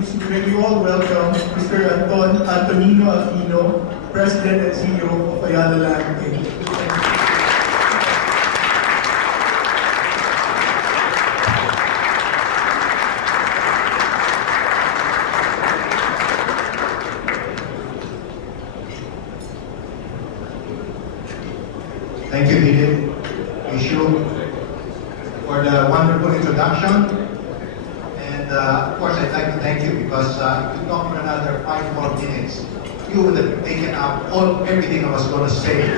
may we all welcome Mr. Antonino Aquino, President and CEO of Ayala Land Inc. Thank you, Dilip, Ishu, for the wonderful introduction. And of course, I'd like to thank you because if you talk for another 5 more minutes, you would have taken up everything I was going to say.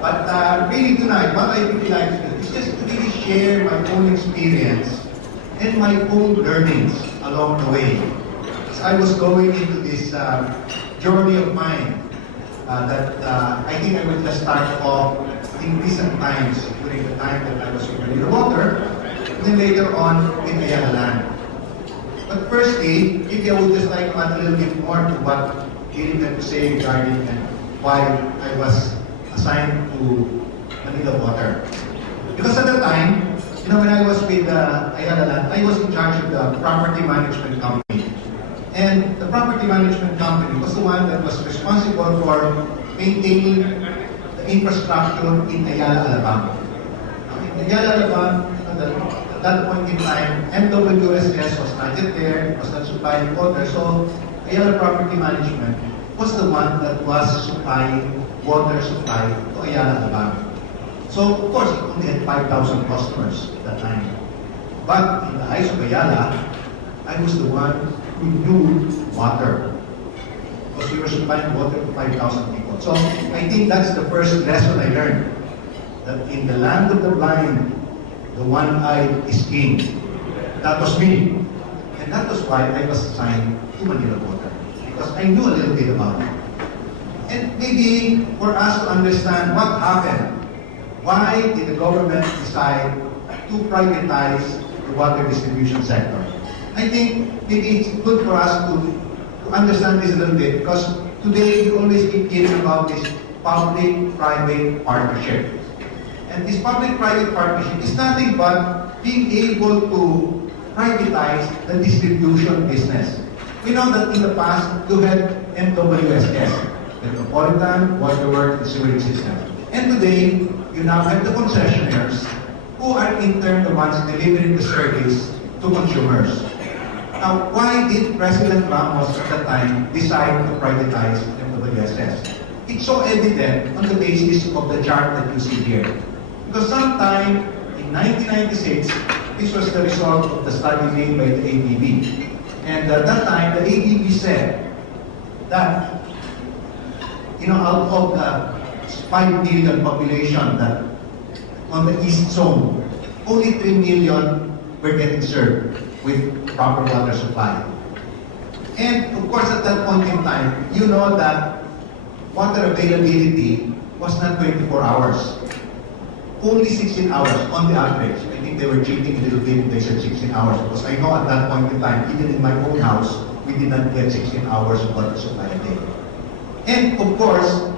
But really tonight, what I would like to do is just to really share my own experience and my own learnings along the way. As I was going into this journey of mine, that I think I will just start off in recent times, during the time that I was with Manila Water, and then later on in Ayala Land. But firstly, maybe I would just like to add a little bit more to what Dilip had to say regarding why I was assigned to Manila Water. Because at the time, when I was with Ayala Land, I was in charge of the property management company. And the property management company was the one that was responsible for maintaining the infrastructure in Ayala, Alabang. In Ayala, Alabang, at that point in time, MWSS was not yet there, was not supplying water. So Ayala Property Management was the one that was supplying water supply to Ayala, Alabang. So of course, it only had 5,000 customers at that time. But in the eyes of Ayala, I was the one who knew water, because we were supplying water to 5,000 people. So I think that's the first lesson I learned, that in the land of the blind, the one-eyed is king. That was me. And that was why I was assigned to Manila Water, because I knew a little bit about it. And maybe for us to understand what happened, why did the government decide to privatize the water distribution sector? I think maybe it's good for us to understand this a little bit, because today we always keep hearing about this public-private partnership. And this public-private partnership is nothing but being able to privatize the distribution business. We know that in the past, you had MWSS, Metropolitan Waterworks and Sewerage System. And today, you now have the concessionaires, who are in turn the ones delivering the service to consumers. Now, why did President Ramos at the time decide to privatize MWSS? It's so evident on the basis of the chart that you see here. Because sometime in 1996, this was the result of the study made by the ADB. And at that time, the ADB said that, out of the 5 million population that on the East Zone, only 3 million were getting served with proper water supply. And of course, at that point in time, you know that water availability was not 24 hours. Only 16 hours on the average. I think they were cheating a little bit. They said 16 hours, because I know at that point in time, even in my own house, we did not get 16 hours of water supply a day. And of course,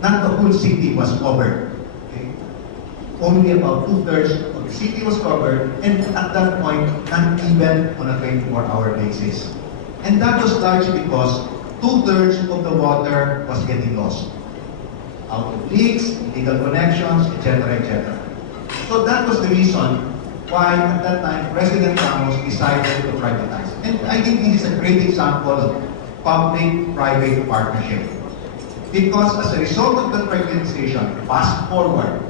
not the whole city was covered. Okay? Only about 2/3 of the city was covered, and at that point, not even on a 24-hour basis. And that was largely because 2/3 of the water was getting lost. Out of leaks, illegal connections, etc., etc. So that was the reason why at that time President Ramos decided to privatize. And I think this is a great example of public-private partnership. Because as a result of the privatization, fast forward,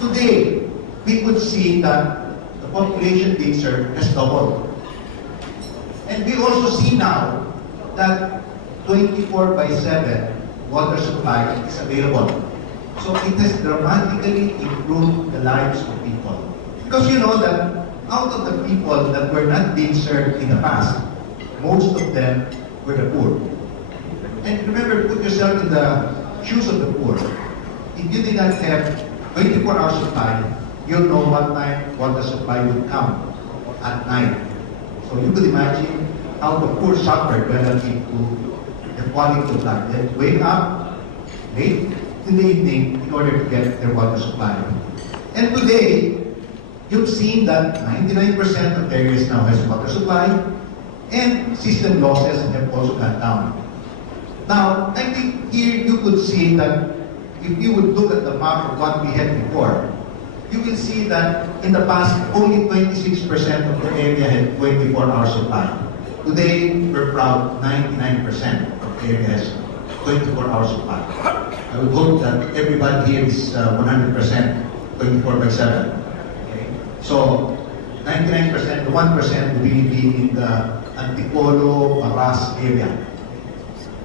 today we could see that the population being served has doubled. And we also see now that 24/7 water supply is available. So it has dramatically improved the lives of people. Because you know that out of the people that were not being served in the past, most of them were the poor. And remember, put yourself in the shoes of the poor. If you did not have 24-hour supply, you'll know what time water supply would come at night. So you could imagine how the poor suffered relative to the quality of life. They wake up late in the evening in order to get their water supply. And today, you've seen that 99% of areas now has water supply, and system losses have also gone down. Now, I think here you could see that if you would look at the map of what we had before, you will see that in the past, only 26% of the area had 24-hour supply. Today, we're proud 99% of the area has 24-hour supply. I would hope that everybody here is 100% 24/7. Okay? So, 99%, the 1% will really be in the Antipolo, Maras area.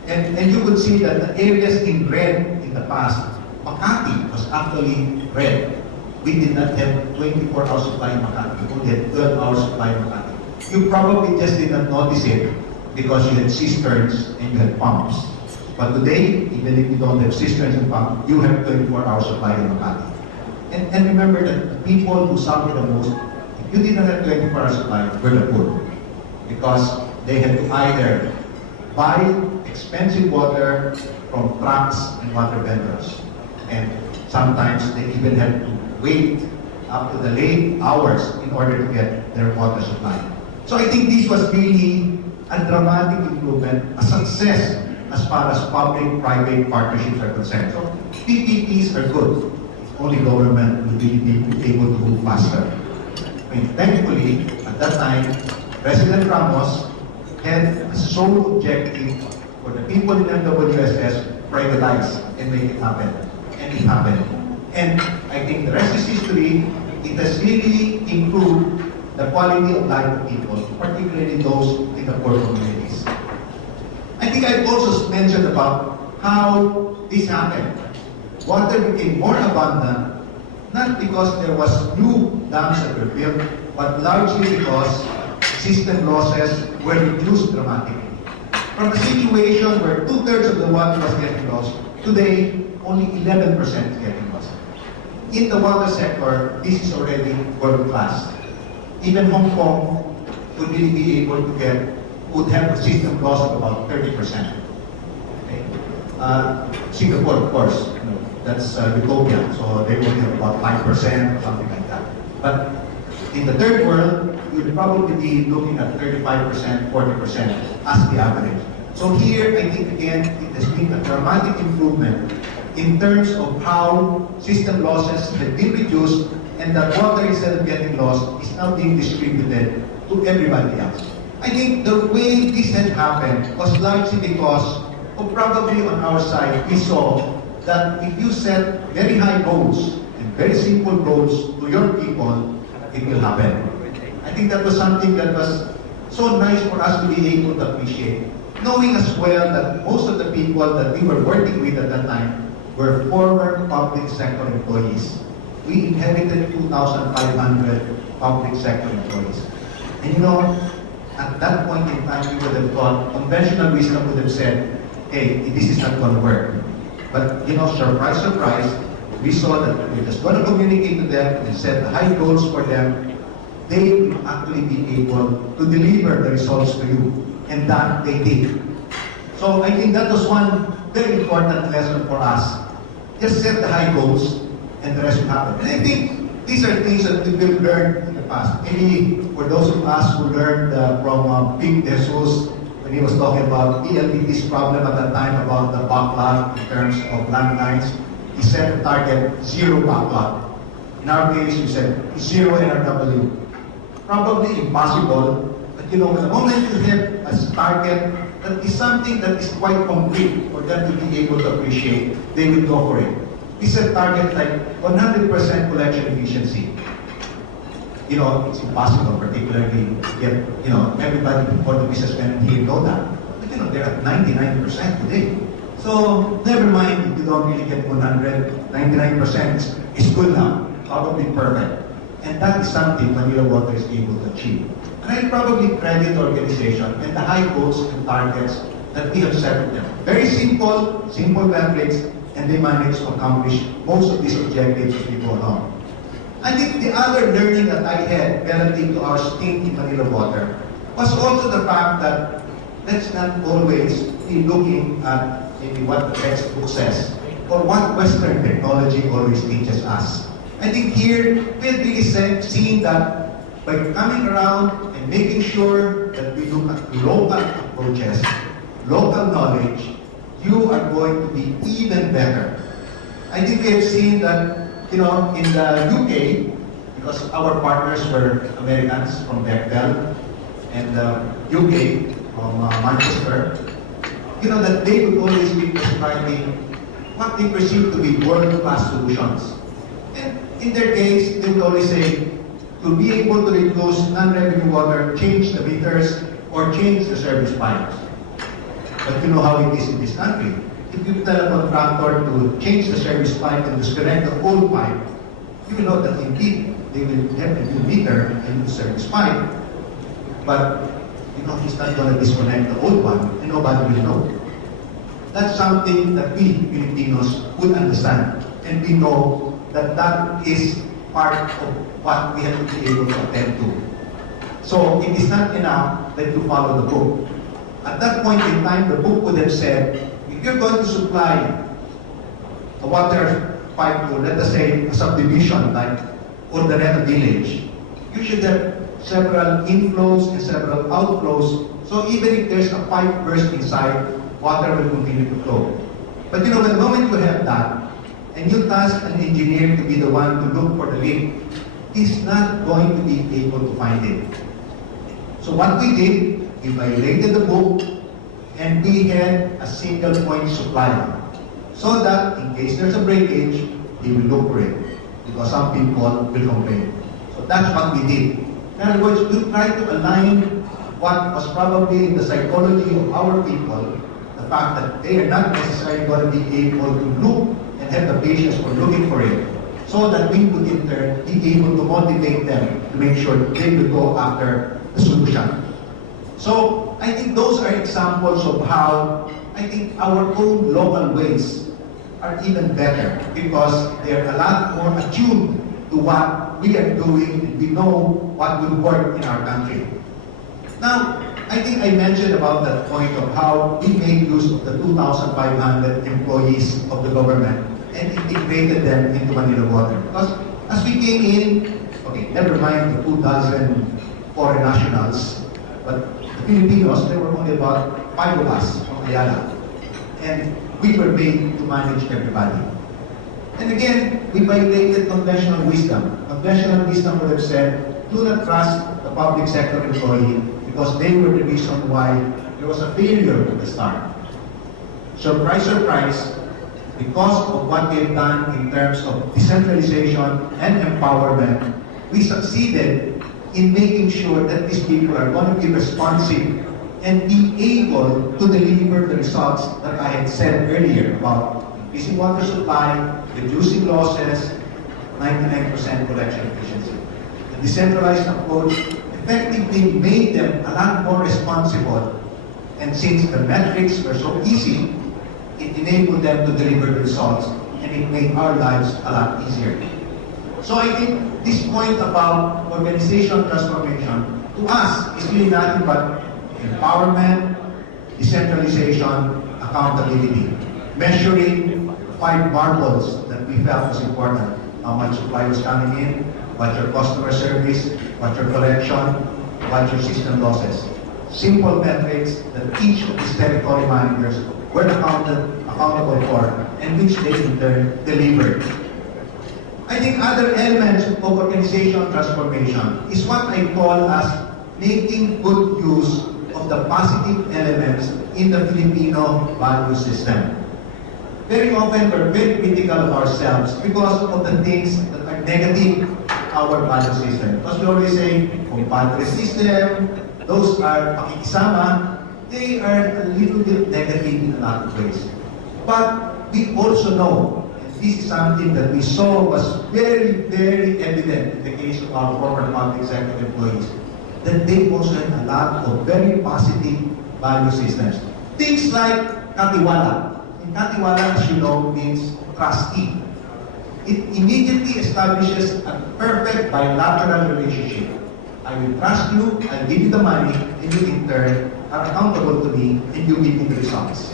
And you could see that the areas in red in the past, Makati was actually red. We did not have 24-hour supply in Makati. We only had 12-hour supply in Makati. You probably just did not notice it because you had cisterns and you had pumps. But today, even if you don't have cisterns and pumps, you have 24-hour supply in Makati. And remember that the people who suffer the most, if you did not have 24-hour supply, were the poor. Because they had to either buy expensive water from trucks and water vendors. And sometimes they even had to wait up to the late hours in order to get their water supply. So I think this was really a dramatic improvement, a success as far as public-private partnerships are concerned. So PPPs are good. Only government will be able to move faster. I mean, thankfully, at that time, President Ramos had a sole objective for the people in MWSS, privatize and make it happen. And it happened. And I think the rest is history. It has really improved the quality of life of people, particularly those in the poor communities. I think I've also mentioned about how this happened. Water became more abundant, not because there was new dams that were built, but largely because system losses were reduced dramatically. From a situation where 2/3 of the water was getting lost, today only 11% is getting lost. In the water sector, this is already world-class. Even Hong Kong would really be able to would have a system loss of about 30%. Okay? Singapore, of course, that's utopia, so they only have about 5% or something like that. But in the third world, you would probably be looking at 35%, 40% as the average. So here, I think again, it has been a dramatic improvement in terms of how system losses have been reduced and that water, instead of getting lost, is now being distributed to everybody else. I think the way this had happened was largely because, or probably on our side, we saw that if you set very high goals and very simple goals to your people, it will happen. I think that was something that was so nice for us to be able to appreciate. Knowing as well that most of the people that we were working with at that time were former public sector employees. We inherited 2,500 public sector employees. And you know, at that point in time, we would have thought, conventional wisdom would have said, hey, this is not going to work. But, you know, surprise, surprise, we saw that we're just going to communicate to them and set high goals for them. They will actually be able to deliver the results to you. And that they did. So I think that was one very important lesson for us. Just set the high goals and the rest will happen. And I think these are things that we've learned in the past. Maybe for those of us who learned from Pete Jesus, when he was talking about PLDT's problem at that time about the backlog in terms of landlines, he set the target 0 backlog. In our case, we said 0 NRW. Probably impossible, but you know, the moment you have a target that is something that is quite concrete for them to be able to appreciate, they will go for it. We set target like 100% collection efficiency. You know, it's impossible, particularly to get, you know, everybody before the businessmen here know that. But you know, they're at 99% today. So never mind if you don't really get 100, 99% is good now, probably perfect. And that is something Manila Water is able to achieve. And I probably credit the organization and the high goals and targets that we have set for them. Very simple metrics, and they manage to accomplish most of these objectives as we go along. I think the other learning that I had relative to our stint in Manila Water was also the fact that let's not always be looking at maybe what the textbook says or what Western technology always teaches us. I think here, we've really seen that by coming around and making sure that we look at local approaches, local knowledge, you are going to be even better. I think we have seen that, in the UK, because our partners were Americans from Bechtel and UK from Manchester, that they would always be prescribing what they perceive to be world-class solutions. And in their case, they would always say, to be able to reduce non-revenue water, change the meters, or change the service pipes. But you know how it is in this country. If you tell a contractor to change the service pipe and disconnect the old pipe, you will know that indeed they will have a new meter and new service pipe. But he's not going to disconnect the old one, and nobody will know. That's something that we Filipinos would understand, and we know that that is part of what we have to be able to attend to. So it is not enough that you follow the book. At that point in time, the book would have said, if you're going to supply a water pipe to, let us say, a subdivision like Urdaneta Village, you should have several inflows and several outflows. So even if there's a pipe burst inside, water will continue to flow. But the moment you have that, and you task an engineer to be the one to look for the leak, he's not going to be able to find it. So what we did, we violated the book, and we had a single point supply. So that in case there's a breakage, he will look for it. Because some people will complain. So that's what we did. In other words, we tried to align what was probably in the psychology of our people, the fact that they are not necessarily going to be able to look and have the patience for looking for it, so that we would in turn be able to motivate them to make sure that they will go after the solution. So I think those are examples of how I think our own local ways are even better because they're a lot more attuned to what we are doing and we know what will work in our country. Now, I think I mentioned about that point of how we made use of the 2,500 employees of the government and integrated them into Manila Water. Because as we came in, okay, never mind the 2,000 foreign nationals, but the Filipinos, there were only about 5 of us from Ayala. And we were made to manage everybody. And again, we violated conventional wisdom. Conventional wisdom would have said, do not trust the public sector employee because they were the reason why there was a failure at the start. Surprise, surprise, because of what they've done in terms of decentralization and empowerment, we succeeded in making sure that these people are going to be responsive and be able to deliver the results that I had said earlier about increasing water supply, reducing losses, 99% collection efficiency. The decentralized approach effectively made them a lot more responsible, and since the metrics were so easy, it enabled them to deliver the results, and it made our lives a lot easier. So I think this point about organizational transformation, to us, is really nothing but empowerment, decentralization, accountability. Measuring 5 marbles that we felt was important. How much supply was coming in, what's your customer service, what's your collection, what's your system losses. Simple metrics that each of these territory managers were accountable for and which they in turn delivered. I think other elements of organizational transformation is what I call as making good use of the positive elements in the Filipino value system. Very often, we're very critical of ourselves because of the things that are negative in our value system. Because we always say, compadre system, those are pakikisama, they are a little bit negative in a lot of ways. But we also know, and this is something that we saw was very, very evident in the case of our former public sector employees, that they also had a lot of very positive value systems. Things like katiwala. And katiwala, as you know, means trustee. It immediately establishes a perfect bilateral relationship. I will trust you, I'll give you the money, and you in turn are accountable to me, and you give me the results.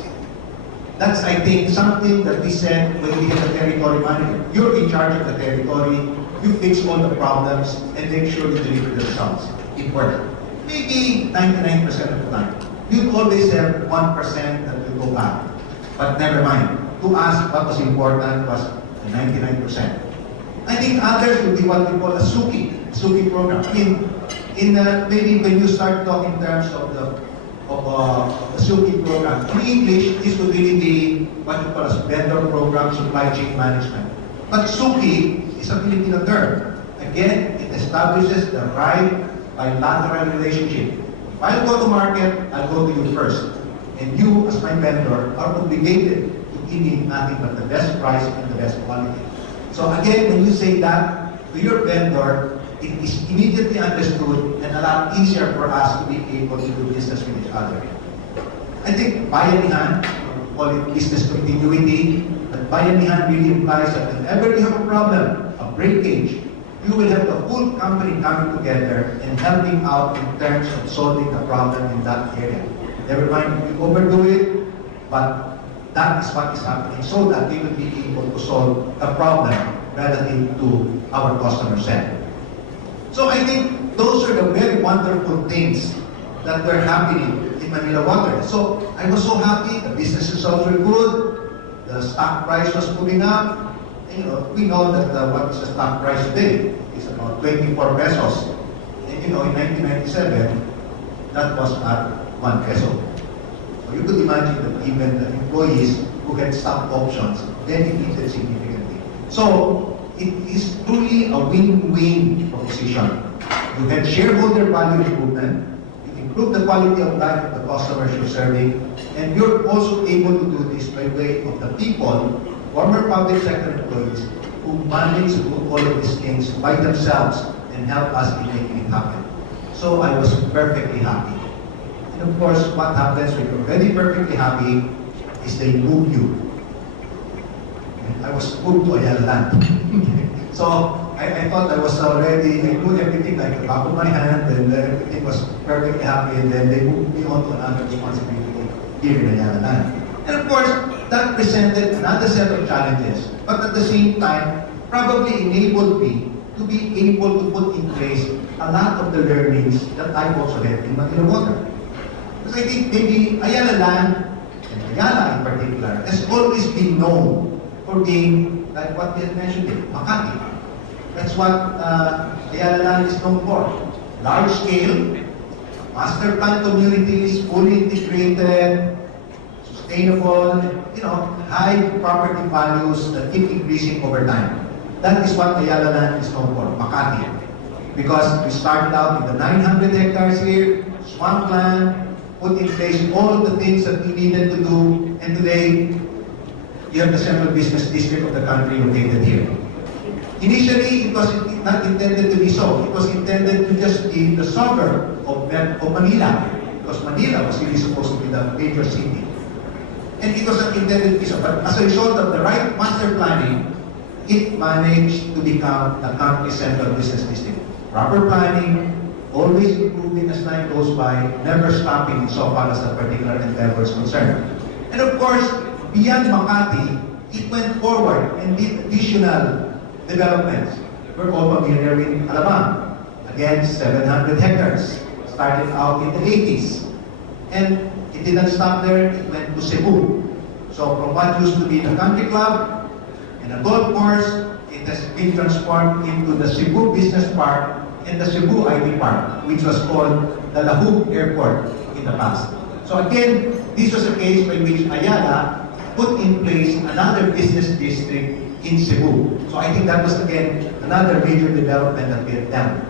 That's, I think, something that we said when we had the territory manager. You're in charge of the territory, you fix all the problems, and make sure you deliver the results. It worked. Maybe 99% of the time. You'd always have 1% that will go back. But never mind. To us, what was important was the 99%. I think others would be what we call a SUKI program. Maybe when you start talking in terms of the SUKI program, in English, this would really be what you call a vendor program, supply chain management. But SUKI is a Filipino term. Again, it establishes the right bilateral relationship. If I'll go to market, I'll go to you first. And you, as my vendor, are obligated to give me nothing but the best price and the best quality. So again, when you say that to your vendor, it is immediately understood and a lot easier for us to be able to do business with each other. I think bayanihan, call it business continuity, but bayanihan really implies that whenever you have a problem, a breakage, you will have the whole company coming together and helping out in terms of solving the problem in that area. Never mind if we overdo it, but that is what is happening so that we will be able to solve the problem relative to our customer set. So I think those are the very wonderful things that were happening in Manila Water. So I was so happy, the business results were good, the stock price was moving up. And, we know that what is the stock price today is about 24 pesos. And in 1997, that was at 1 peso. So you could imagine that even the employees who had stock options benefited significantly. So it is truly a win-win proposition. You had shareholder value improvement, you improve the quality of life of the customers you're serving, and you're also able to do this by way of the people, former public sector employees, who manage to do all of these things by themselves and help us in making it happen. So I was perfectly happy. And of course, what happens when you're very perfectly happy is they move you. And I was moved to Ayala Land. So I thought I was already, I do everything like the back of my hand, and everything was perfectly happy, and then they moved me on to another responsibility here in Ayala Land. And of course, that presented another set of challenges, but at the same time, probably enabled me to be able to put in place a lot of the learnings that I also had in Manila Water. Because I think maybe Ayala Land, and Ayala in particular, has always been known for being, like what we had mentioned, Makati. That's what Ayala Land is known for. Large scale, master plan communities, fully integrated, sustainable, high property values that keep increasing over time. That is what Ayala Land is known for, Makati. Because we started out with the 900 hectares here, swampland, put in place all of the things that we needed to do, and today, you have the central business district of the country located here. Initially, it was not intended to be so. It was intended to just be the suburb of Manila, because Manila was really supposed to be the major city. And it was not intended to be so. But as a result of the right master planning, it managed to become the country's central business district. Proper planning, always improving as time goes by, never stopping so far as the particular endeavor is concerned. And of course, beyond Makati, it went forward and did additional developments. We're all familiar with Alabang. Again, 700 hectares. Started out in the 80s. And it didn't stop there, it went to Cebu. So from what used to be the country club and a golf course, it has been transformed into the Cebu Business Park and the Cebu IT Park, which was called the Lahug Airport in the past. So again, this was a case by which Ayala put in place another business district in Cebu. So I think that was again another major development that we have done.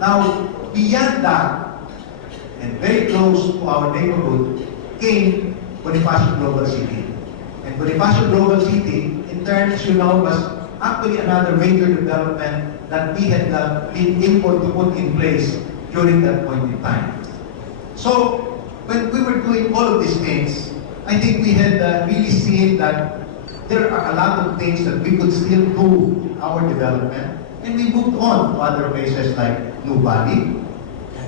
Now, beyond that, and very close to our neighborhood, came Bonifacio Global City. And Bonifacio Global City, in turn, as you know, was actually another major development that we had been able to put in place during that point in time. So, when we were doing all of these things, I think we had really seen that there are a lot of things that we could still do in our development, and we moved on to other places like New Valley.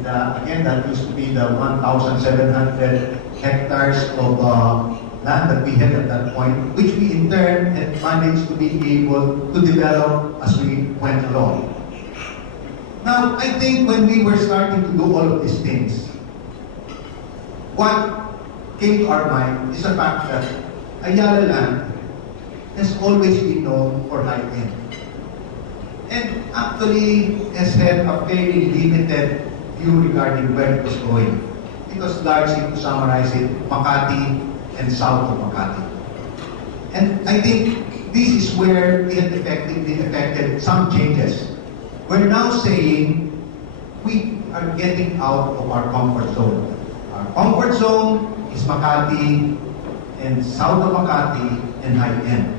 And again, that used to be the 1,700 hectares of land that we had at that point, which we in turn had managed to be able to develop as we went along. Now, I think when we were starting to do all of these things, what came to our mind is the fact that Ayala Land has always been known for high-end. And actually has had a very limited view regarding where it was going. It was largely, to summarize it, Makati and south of Makati. And I think this is where we had effectively affected some changes. We're now saying we are getting out of our comfort zone. Our comfort zone is Makati and south of Makati and high-end.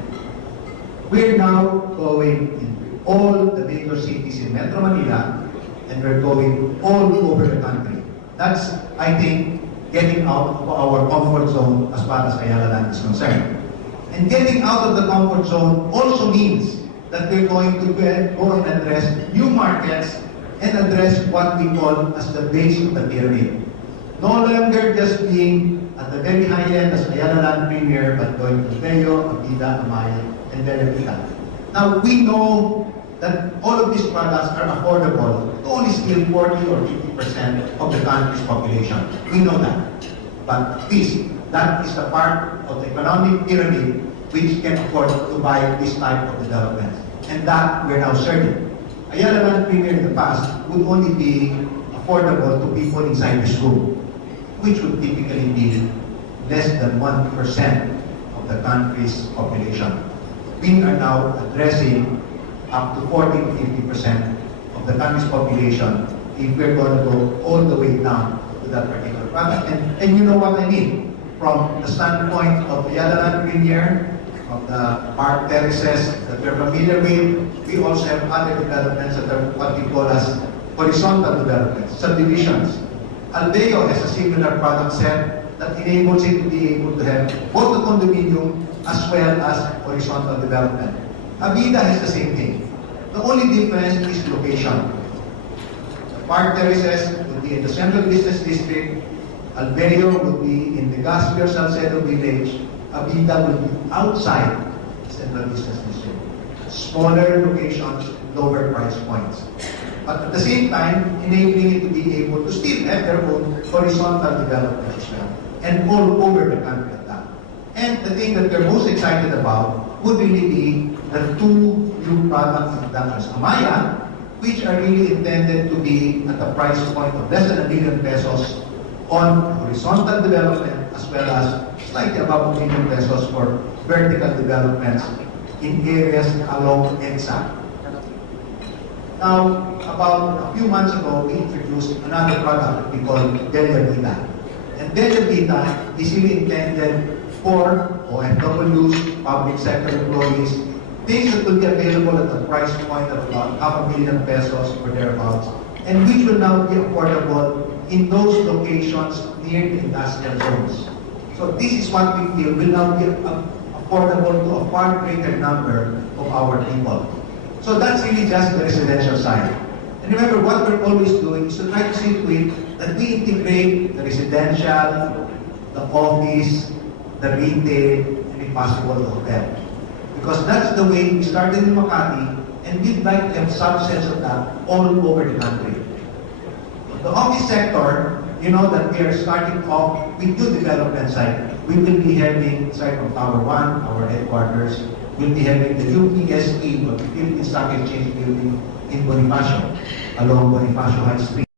We're now going into all the major cities in Metro Manila and we're going all over the country. That's, I think, getting out of our comfort zone as far as Ayala Land is concerned. And getting out of the comfort zone also means that we're going to go and address new markets and address what we call as the base of the pyramid. No longer just being at the very high end as Ayala Land Premier, but going to Veo, Abida, Amaya, and Bella Vita. Now, we know that all of these products are affordable to only still 40 or 50% of the country's population. We know that. But at least, that is the part of the economic pyramid which can afford to buy this type of development. And that we're now serving. Ayala Land Premier in the past would only be affordable to people inside this room, which would typically be less than 1% of the country's population. We are now addressing up to 40 to 50% of the country's population if we're going to go all the way down to that particular product. And you know what I mean. From the standpoint of the Ayala Land Premier, of the park terraces that we're familiar with, we also have other developments that are what we call as horizontal developments, subdivisions. Aldeo has a similar product set that enables it to be able to have both the condominium as well as horizontal development. Abida has the same thing. The only difference is location. The park terraces would be in the Central Business District, Albeo would be in the Legazpi or Salcedo Village, Abida would be outside the Central Business District. Smaller locations, lower price points. But at the same time, enabling it to be able to still have their own horizontal development as well, and all over the country at that. And the thing that they're most excited about would really be the two new product introductions. Amaya, which are really intended to be at a price point of less than 1 million pesos on horizontal development as well as slightly above 1 million pesos for vertical developments in areas along EDSA. Now, about a few months ago, we introduced another product we call Bella Vita. And Bella Vita is really intended for OFWs, public sector employees, things that will be available at a price point of about 500,000 pesos or thereabouts, and which will now be affordable in those locations near the industrial zones. So this is what we feel will now be affordable to a far greater number of our people. So that's really just the residential side. And remember, what we're always doing is to try to see to it that we integrate the residential, the office, the retail, and if possible, the hotel. Because that's the way we started in Makati, and we'd like to have subsets of that all over the country. The office sector, you know that we are starting off with two development sites. We will be having, aside from Tower 1, our headquarters, we'll be having the UPSE, or the Philippine Stock Exchange building in Bonifacio, along Bonifacio High Street.